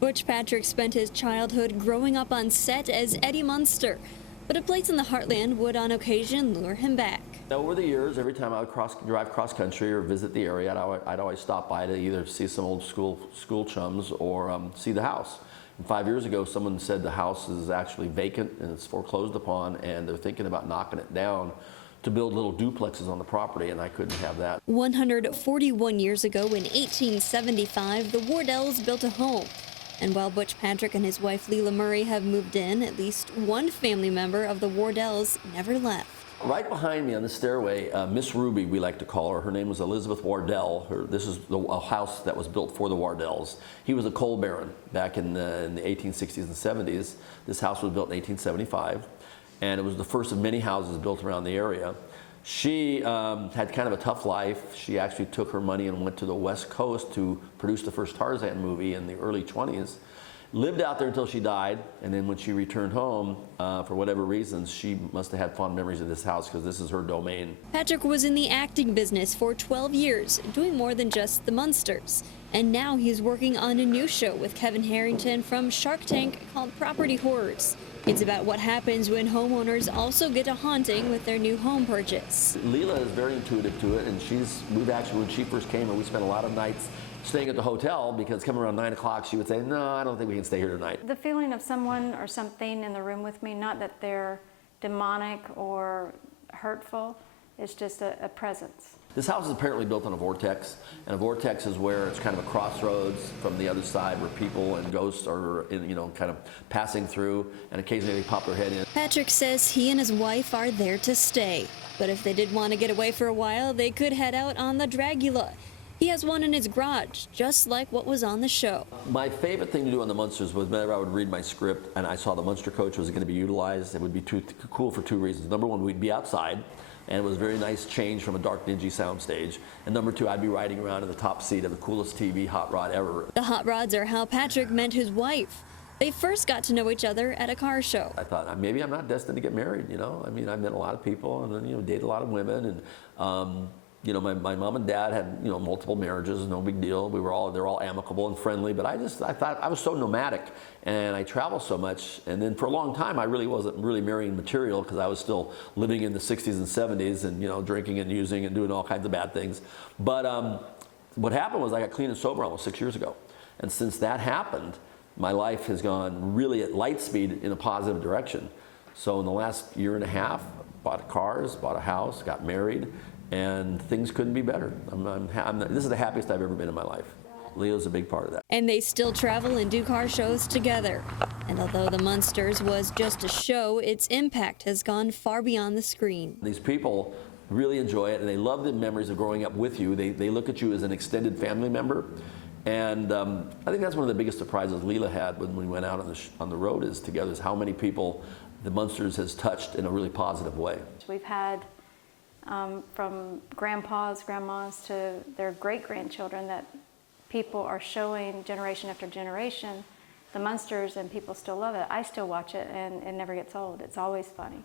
Butch Patrick spent his childhood growing up on set as Eddie Munster, but a place in the heartland would on occasion lure him back. Over the years, every time I would drive cross country or visit the area, I'd always stop by to either see some old school chums or see the house. And 5 years ago, someone said the house is actually vacant and it's foreclosed upon, and they're thinking about knocking it down to build little duplexes on the property, and I couldn't have that. 141 years ago in 1875, the Wardells built a home. And while Butch Patrick and his wife Leila Murray have moved in, at least one family member of the Wardells never left. Right behind me on the stairway, Miss Ruby, we like to call her. Her name was Elizabeth Wardell. This is a house that was built for the Wardells. He was a coal baron back in the 1860s and 70s. This house was built in 1875, and it was the first of many houses built around the area. She had kind of a tough life. She actually took her money and went to the West Coast to produce the first Tarzan movie in the early 20s. Lived out there until she died, and then when she returned home, for whatever reasons, she must have had fond memories of this house because this is her domain. Patrick was in the acting business for 12 years, doing more than just the Munsters. And now he's working on a new show with Kevin Harrington from Shark Tank called Property Horrors. It's about what happens when homeowners also get a haunting with their new home purchase. Leila is very intuitive to it, and we've actually, when she first came, and we spent a lot of nights staying at the hotel because coming around 9 o'clock, she would say, "No, I don't think we can stay here tonight." The feeling of someone or something in the room with me, not that they're demonic or hurtful, it's just a presence. This house is apparently built on a vortex, and a vortex is where it's kind of a crossroads from the other side where people and ghosts are, kind of passing through, and occasionally they pop their head in. Patrick says he and his wife are there to stay, but if they did want to get away for a while, they could head out on the Dragula. He has one in his garage, just like what was on the show. My favorite thing to do on the Munsters was whenever I would read my script and I saw the Munster coach was going to be utilized, it would be too cool for two reasons. Number one, we'd be outside, and it was a very nice change from a dark, dingy soundstage. And number two, I'd be riding around in the top seat of the coolest TV hot rod ever. The hot rods are how Patrick met his wife. They first got to know each other at a car show. I thought, maybe I'm not destined to get married, I mean, I met a lot of people and then, dated a lot of women. And, my mom and dad had, multiple marriages, no big deal. They're all amicable and friendly, but I thought I was so nomadic and I travel so much. And then for a long time, I really wasn't marrying material because I was still living in the 60s and 70s and, drinking and using and doing all kinds of bad things. But what happened was I got clean and sober almost 6 years ago. And since that happened, my life has gone really at light speed in a positive direction. So in the last year and a half, bought cars, bought a house, got married, and things couldn't be better. This is the happiest I've ever been in my life. Leo's a big part of that. And they still travel and do car shows together. And although the Munsters was just a show, its impact has gone far beyond the screen. These people really enjoy it, and they love the memories of growing up with you. They look at you as an extended family member. And I think that's one of the biggest surprises Leila had when we went out on the road together, is how many people the Munsters has touched in a really positive way. We've had from grandpas, grandmas to their great-grandchildren that people are showing generation after generation the Munsters, and people still love it. I still watch it, and it never gets old. It's always funny.